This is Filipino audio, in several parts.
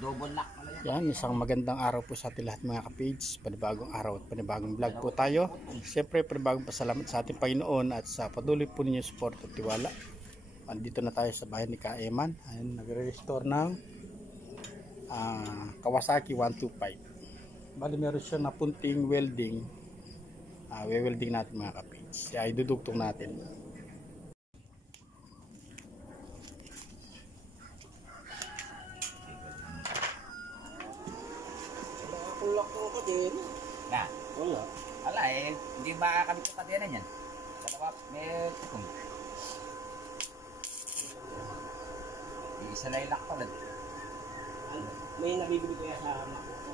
Double lock pala yan. Yan, isang magandang araw po sa ating lahat mga kapage. Panibagong araw at panibagong vlog po tayo. Siyempre, panibagong pasalamat sa ating Panginoon at sa patuloy po ninyo support at tiwala. Andito na tayo sa bahay ni Ka-Eman. Ayun, nagre-restore ng Kawasaki 125. Bali, meron siya na punting welding. We-welding natin mga kapage. Ay, dudugtong natin. Kulak ko din. Na, Wala. ala eh, hindi makakabit sa kadena niyan. Dalawa, may tukong. Isa na yung lock pala. May nabibili ko yan sa anak ko.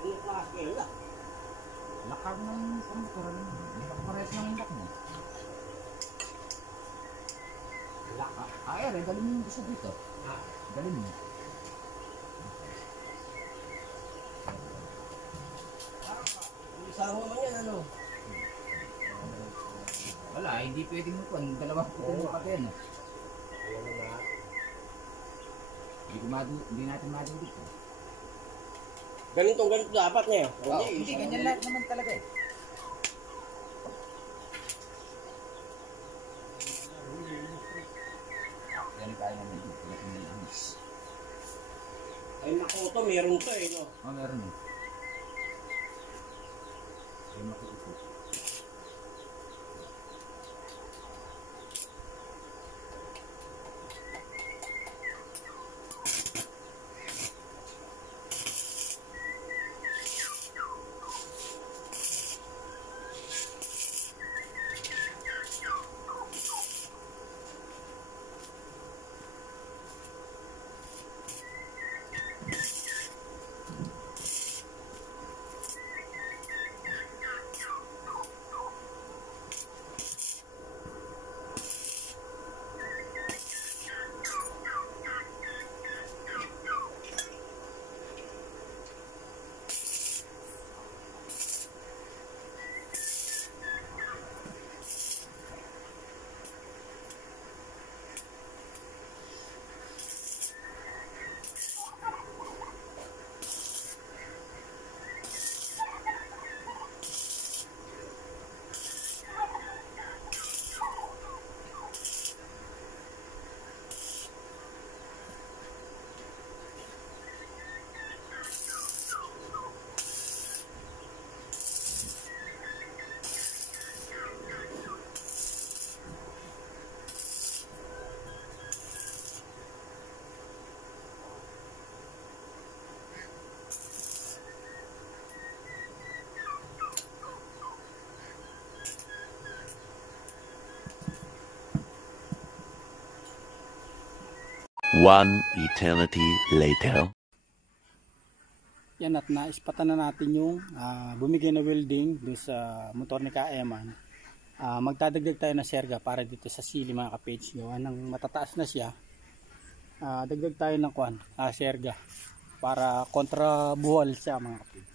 Ano klase kayo lang? Lakag ng komputer. Hindi ka pares ng lock mo. Lock, rin, galing mo yung isa dito. Galing mo. Isang mo man yan, ano? Wala, hindi pwedeng mo kung dalawa tukong mo pati yan. Ayan na. Hindi natin madudit. Ganito dapat niya. Hindi, ganyan lahat naman talaga eh. Yan kaya naman dito. Ay naku to, meron to eh, no? Meron eh. Ay makiusap. One eternity later. Yan, at naispatan na natin yung bumigay na welding dun sa motor ni Ka-Eman. Magdadagdag tayo ng serga para dito sa sili mga kapage. Gawa ng matataas na siya. Dagdag tayo ng serga para kontra buwal siya mga kapage.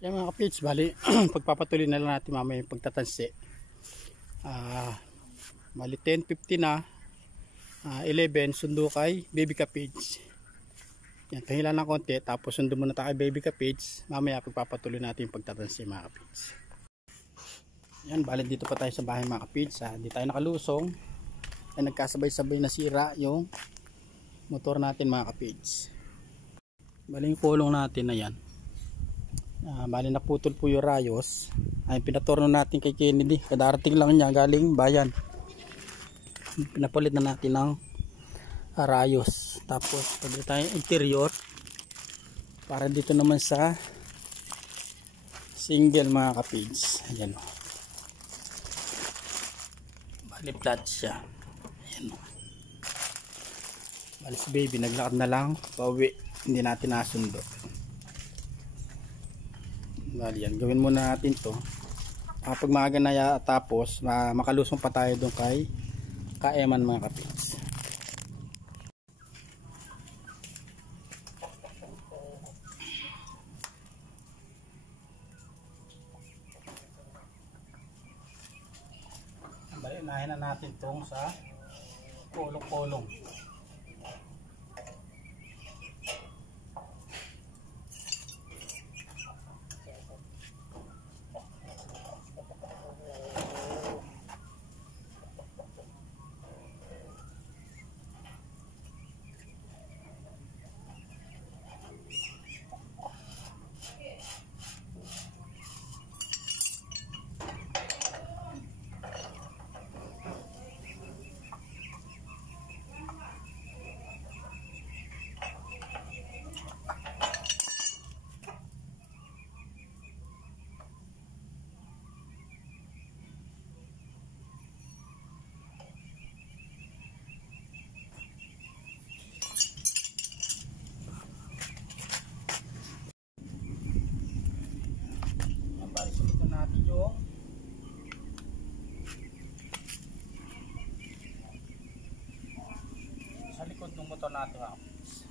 Yan mga kapits, bali pagpapatuloy na lang natin mamaya yung pagtatansi. Bali 10:50 na, 11 sundo kay baby kapits. Yan, pahilan ng konti, tapos sundo muna tayo kay baby kapits. Mamaya pagpapatuloy natin yung pagtatansi mga kapits. Yan, bali dito pa tayo sa bahay mga kapits. Di tayo nakalusong. Ay nagkasabay-sabay na sira yung motor natin mga kapits. Bali yung kulong natin na yan. Bali naputol po yung rayos. Ay pinatorno natin kay Kennedy. Kadarating lang niya galing bayan. Pinapalit na natin ng rayos. Tapos pagdating tayo interior para dito naman sa single mga kapits. Ayan o. Bali flat siya. Ayan o. Bali si baby naglakad na lang pauwi. Hindi natin nasundo. Bali yan, gawin muna natin to. Pag maaga na tapos, makalusong pa tayo doon kay Kaeman mga kapits. Bali, unahin na natin tong sa kulong-kulong. Natin yung sa likod ng motor natin mga kapits.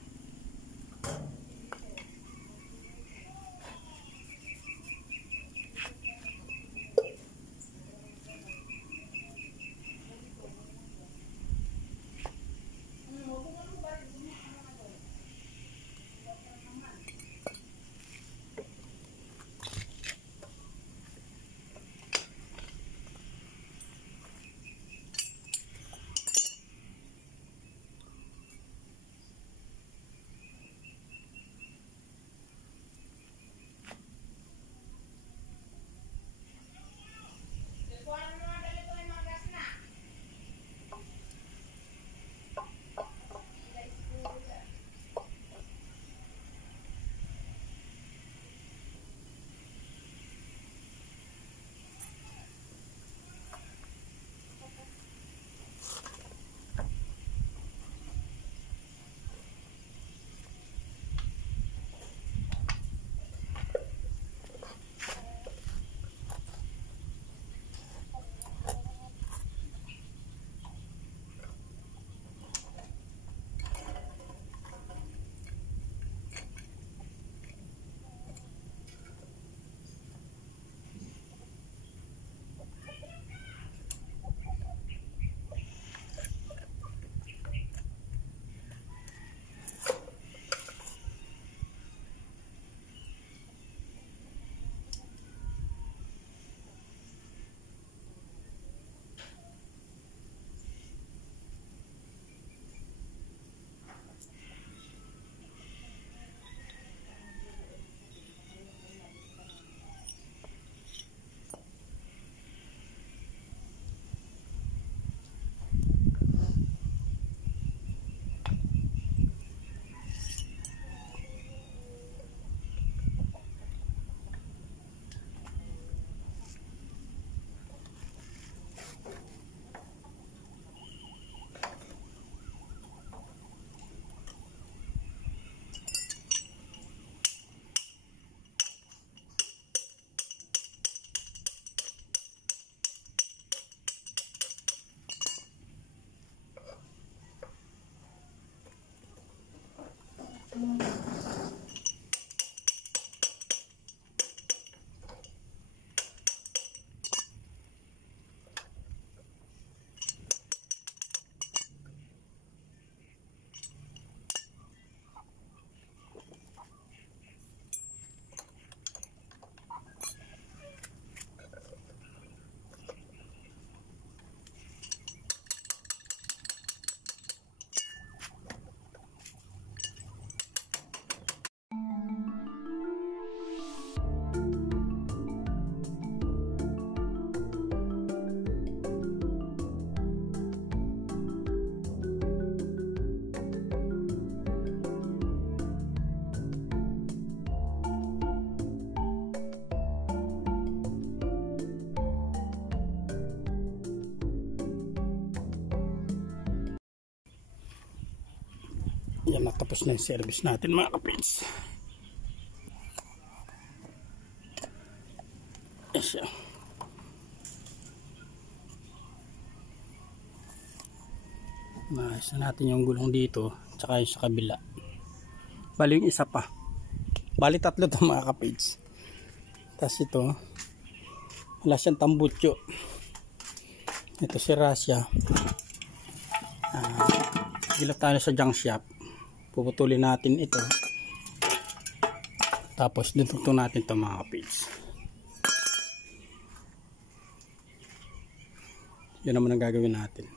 Yan, natapos na yung service natin mga kapins. Yes, yeah. Maayos na natin yung gulong dito tsaka yung sa kabila. Bali yung isa pa. Bali tatlo to mga kapins. Tapos ito, wala siyang tambutso. Ito si Rasya. Gilap tayo sa junk shop. Puputulin natin ito. Tapos dutugtong natin ito mga kapins. Yun naman ang gagawin natin.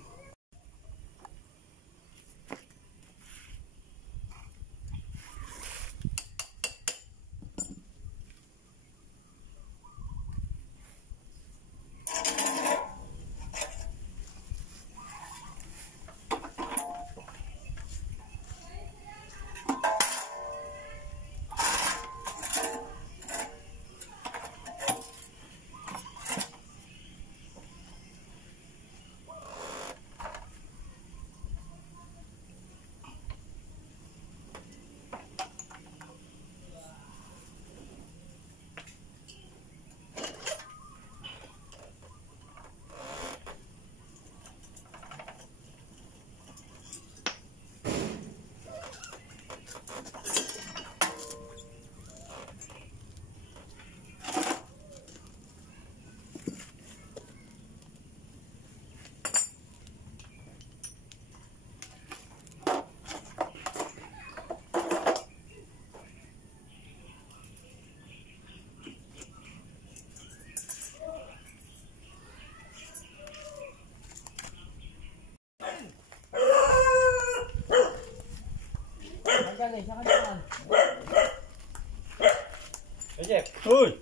Jeff, Uy!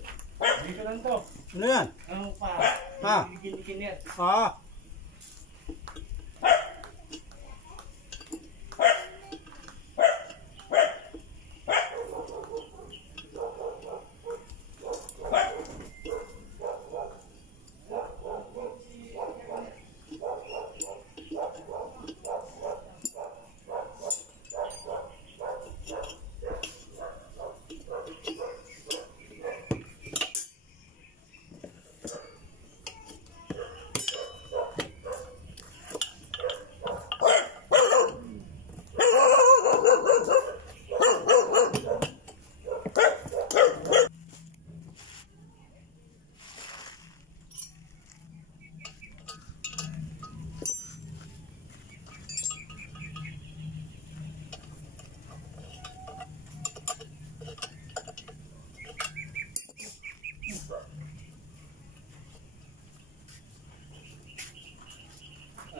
dito lang to. Ano yan? Ano pa? Ha? Bigin yan.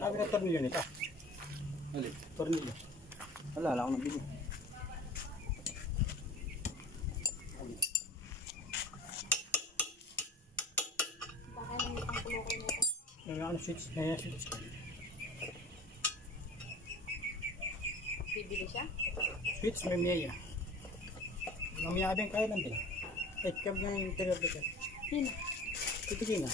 Sabi na tornilyo nito. Alin? Tornilyo. Wala akong nabili. Baka lang itang kulukoy na ito. Yung ano switch. Kaya switch. Bibili siya? Switch may miya. Mamaya din kaya lang din. Eh, kaya yung interior dito. Yun. Titigin na.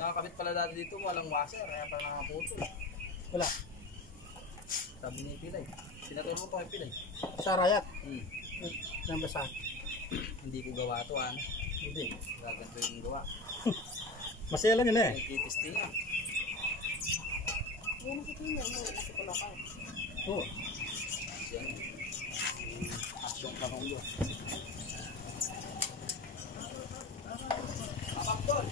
Nakakabit pala dati dito, walang washer, kaya pala nakaputo. Wala. Sabi ni Pilay. Pinaturo ko kay Pilay. Sa rayat. Hmm. Nang basa. Hindi ko gawa to, ano? Hindi. Gaganto yung gawa. Masaya lang yun eh. Nagtitisting nga. Yun ang sabihin niya. Umuwi na si kulukoy. Oo. Yan. Asyong pangulo. Papakpon!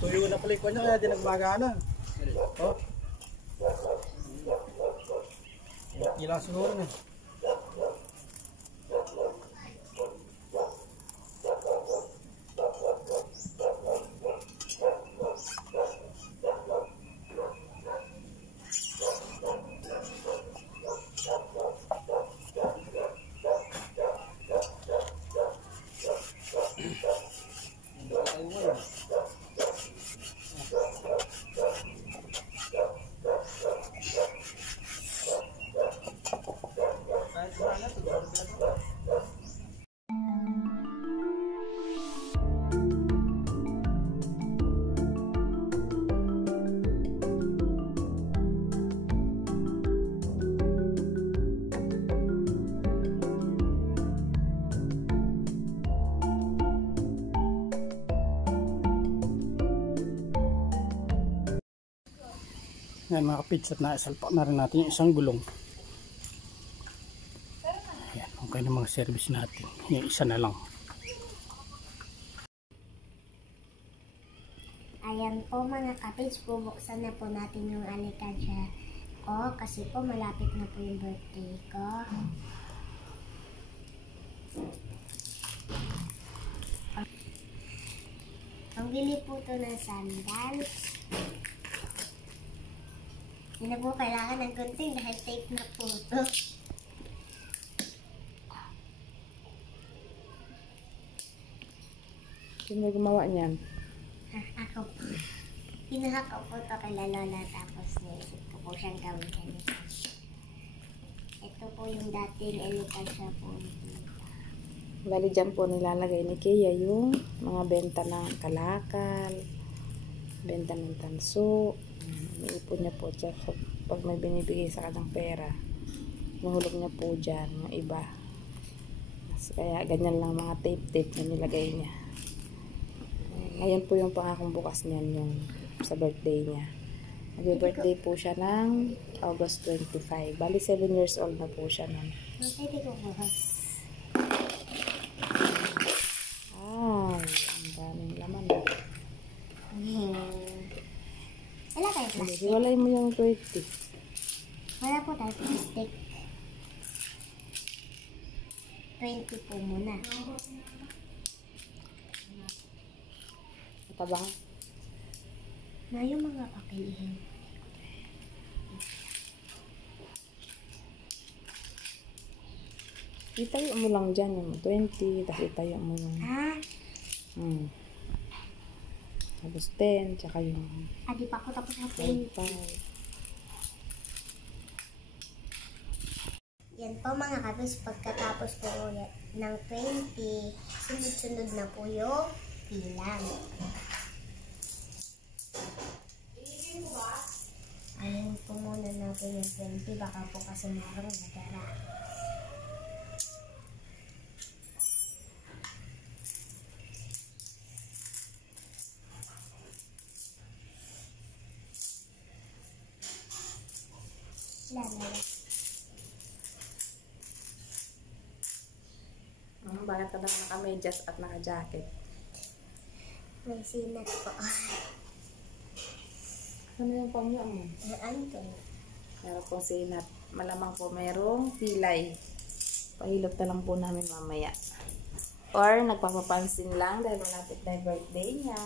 Tuyo na pala yung kanya kaya di nagmagana. Oh. Ilang siguro na. Yan mga kapits, at naisalpak na rin natin yung isang gulong. Yan, okay na mga service natin. Yung isa na lang. Ayan po mga kapits, bubuksan na po natin yung alikansya ko kasi po malapit na po yung birthday ko. Pambili po ito ng sandals. Hindi na po kailangan ng gunting dahil tape na po ito. Sino gumawa niyan? Ako po. Kinuha ko po ito kay Lola tapos naisip ko po siyang gawin ganito. Ito po yung dating alikansya po. Bali dyan po nilalagay ni Kea yung mga benta ng kalakal, benta ng tanso. Iniipon niya po dyan. So, pag may binibigay sa kanyang pera, mahulog niya po dyan yung iba. Kaya ganyan lang mga tape na nilagay niya. Ngayon po yung pangakong bukas niyan yung sa birthday niya. Nag-birthday po siya ng August 25. Bali 7 years old na po siya nun. Pwede ko bukas. Ay, ang daming laman. Wala tayo plastic. Hiwalay mo yung 20. Wala po tayo plastic. 20 po muna. Tabang. Na yung mga papelihin. Itayo mo lang dyan yung 20, tapos itayo mo yung tapos 10, tsaka yung Di pa ako tapos na 20. 5. Yan po mga kapis, pagkatapos po ng 20, sunod-sunod na po yung bilang. Ayun po muna natin yung 20, baka po kasi meron nagara. Bakit ka daw naka-medyas at naka-jacket? May sinat po. Ano yung pamya mo? Ano to? Meron pong sinat. Malamang po merong pilay. Pahilot na lang po namin mamaya. Or nagpapapansin lang dahil malapit na yung birthday niya.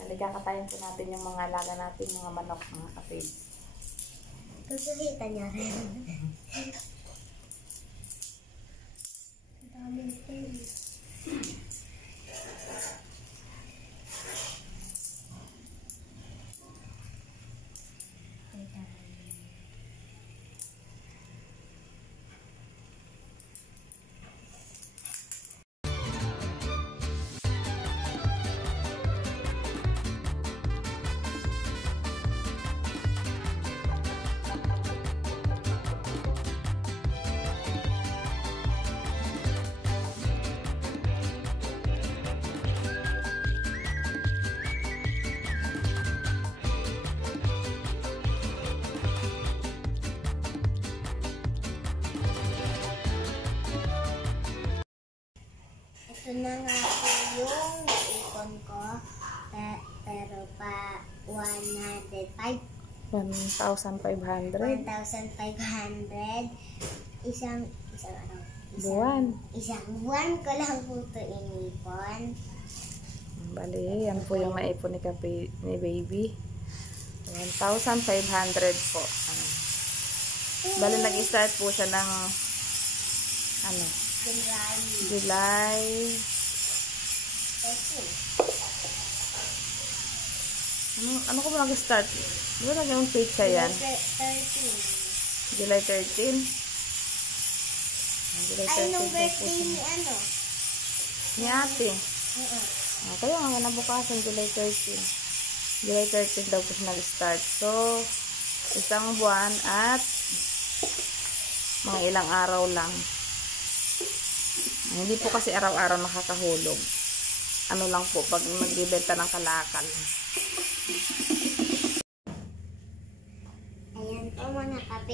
Naligakatayin po natin yung mga alaga natin, mga manok, mga kapid. Susukita niya rin. Ang daming tail. Ito na nga po yung ipon ko. Pero pa 105. 1,500. 1,500. Isang ano? Buwan. Isang buwan ko lang po ito inipon. Bali, yan po yung maipon ni baby. 1,500 po. Bali, nag-start po siya ng July 13. Ano ko ba nag-start? Di ba nag-yung page siya yan? 13. July 13. July 13 Ay, nung daw po birthday siya. ni ano? Ni ate. Kaya nga nabukasan July 13. July 13 daw po siya nag-start. So, isang buwan at mga ilang araw lang. Hindi po kasi araw-araw nakakahulog. Ano lang po, pag nagbibenta ng kalakal.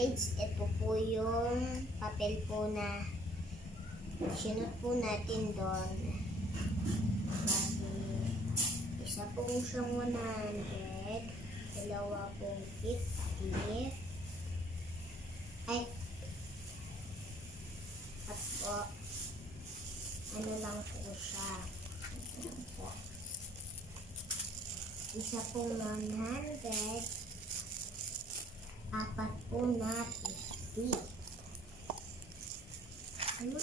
ka-page, ito po yung papel po na sinot po natin doon. Isa pong siyang 100, dalawa pong 50, ay, at po, ano lang po siya. Isa pong 100, apat po na 50. Ano?